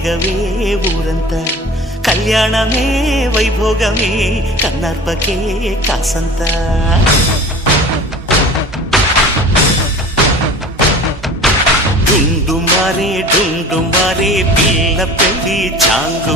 రేగవే ఊరంతా కళ్యాణమే వైభోగమే కన్నార్పకే కాసంతా డుండు మారే పిల్ల పెళ్లి చాంగు